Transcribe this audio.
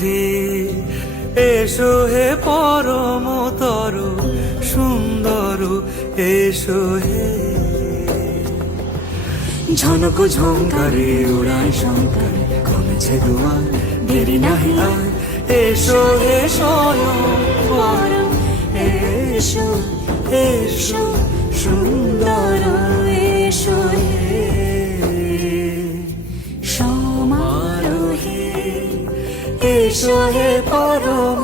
হে এসো হে পরমতর সুন্দর এসো হে। ঝনক ঝঙ্কারে উড়ায় শঙ্কর কমেছে দুয়ার দেরি নাহি আর এসো হে স্বয়ং পরম এসো এসো সুন্দর এসো হে সমারোহে এসো হে পরম